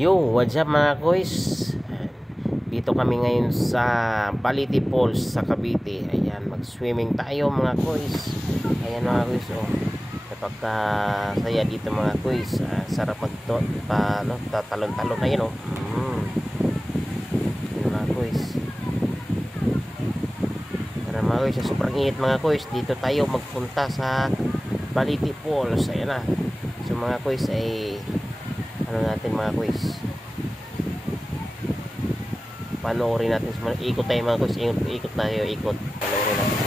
Yo, what's up mga kuys? Dito kami ngayon sa Balete Falls sa Cavite. Ayan, mag-swimming tayo mga kuys. Ayan mga kuys, oh. Napagka saya dito mga kuys. Sarap tatalon-talon. Ayan, oh. Ayan mga kuys. Ayan mga kuys, sobrang init mga kuys. Dito tayo magpunta sa Balete Falls. Ayan na. So mga kuys ay ano natin mga kuys, panoorin natin, ikot tayo mga kuys, ikot panoorin natin.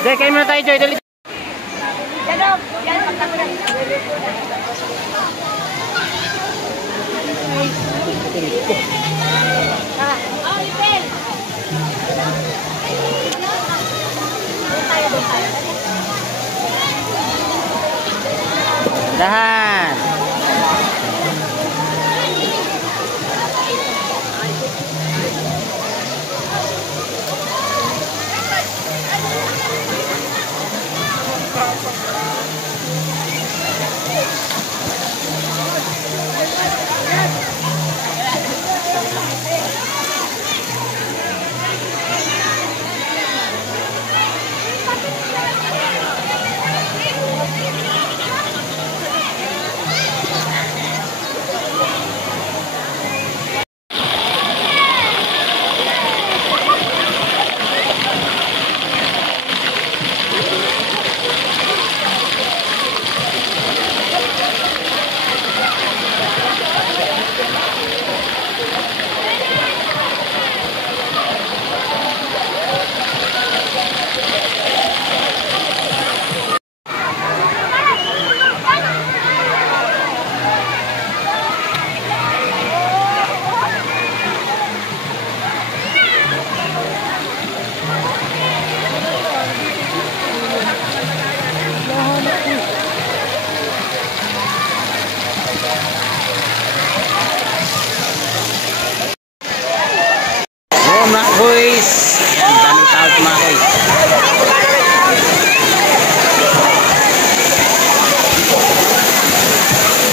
Joy, kayo muna tayo, Joy. Dali. Dahan. Mga kuys, ayan, daming tao mga kuys.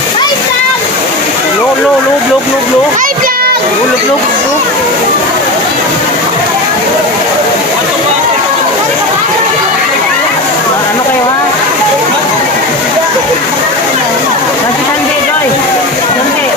Hi vlog! Lo. Hi vlog! Lo. Ano kayo ha? Sandi, Joy. Sandi.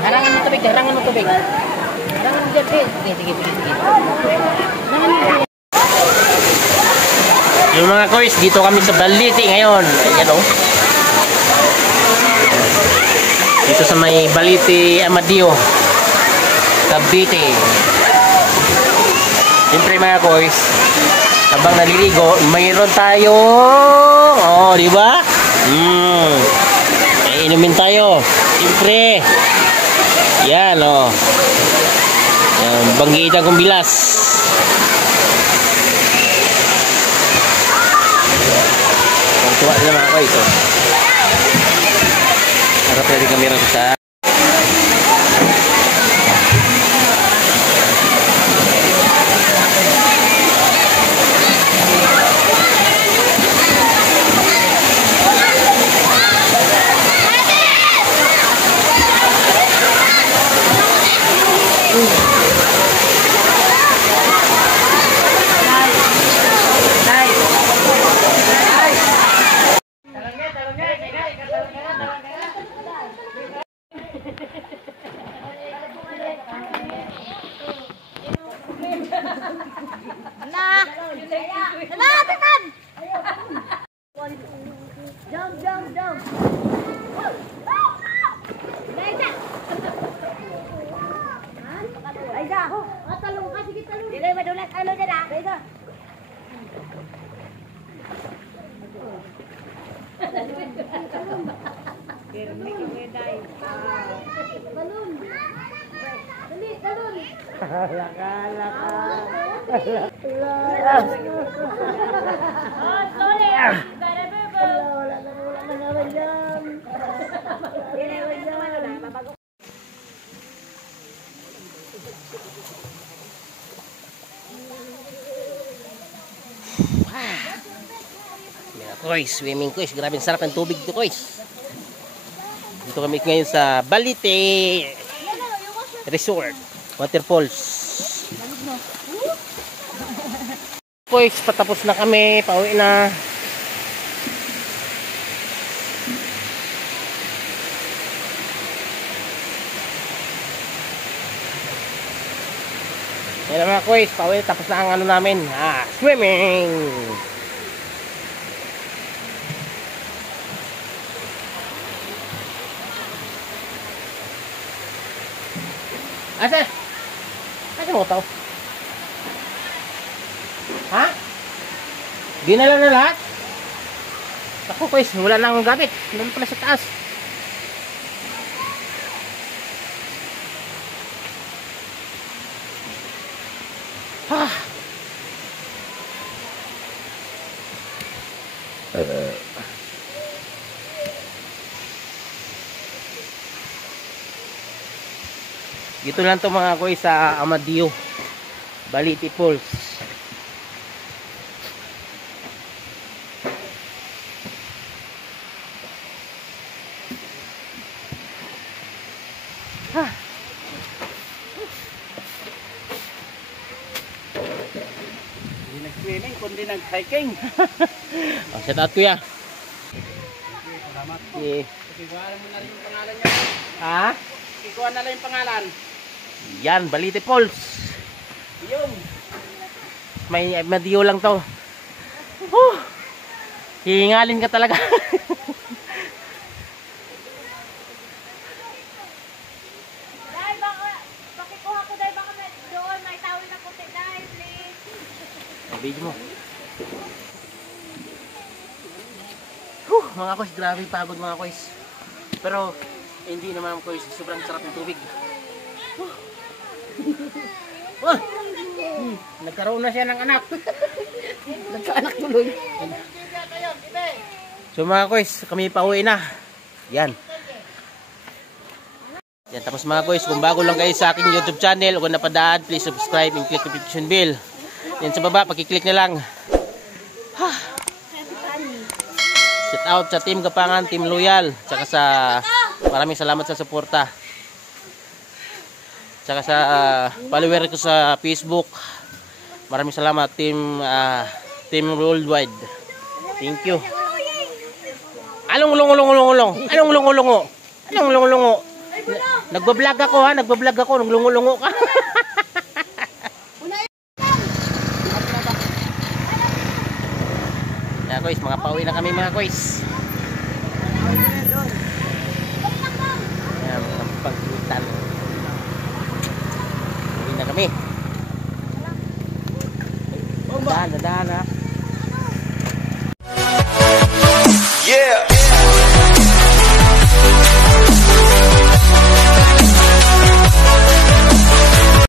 Harangan mo tubig. Harangan mo dyan, sige. Yung mga kois, dito kami sa Baliti ngayon. Ayan o. Dito sa may Baliti Amadeo, Cavite. Siyempre mga kois, habang naliligo, mayroon tayong, oh, di ba? Inumin tayo. Siyempre. Yan, oh. Yan, banggitan kong bilas. Tuwa sila mga kois, oh. Harap natin kamera sa kois, swimming kois. Grabe ang sarap ng tubig to kois. Dito kami ngayon sa Baliti Resort, Waterfalls. Kois, patapos na kami, pauwi na. Yan mga kois, pauwi, tapos na ang ano namin, swimming. Asa? Asa mo tao? Ha? Dinala na lahat? Ako guys, wala na akong gamit. Wala pala sa taas. Dito lang to mga koy sa Amadeo, Baliti Falls. Hindi nag-swimming, kundi nag-hiking. Oh, shout out kuya. Salamat po. Yeah. Ikuha mo na rin yung pangalan niya. Ha? Ikuha na lang yung pangalan. Yan, Baliti Falls. Yung. May Amadeo lang to. Hihingalin ka talaga. Dahil baka, pakikuha ko dahil baka doon may tawid na puti dahil please. Video mo. Mga kois, grabe pagod mga kois. Pero hindi naman kois, sobrang sarap ng tubig. Nagkaroon na siya ng anak. Nagkaanak tuloy. So mga kois, kami pauwi na. Yan. Yan, tapos mga kois, kung bago lang kayo sa aking YouTube channel o kung napadaan, please subscribe and click the notification bell. Yan sa baba, pakiclick na lang. Shout out sa Team Gapangan, Team Loyal, tsaka sa maraming salamat sa suporta. Tsaka sa follower ko sa Facebook. Maraming salamat Team Worldwide. Thank you. Anong ulong-ulong-ulong? Anong ulong-ulongo? Anong ulong-ulongo? Nagbablog ako ha, nagbablog ako, nung lungo-lungo ka. kois, mga pauwi na kami mga kois. Ayan, mga pagkitan. Uwi na kami. Dahan, dahan ha.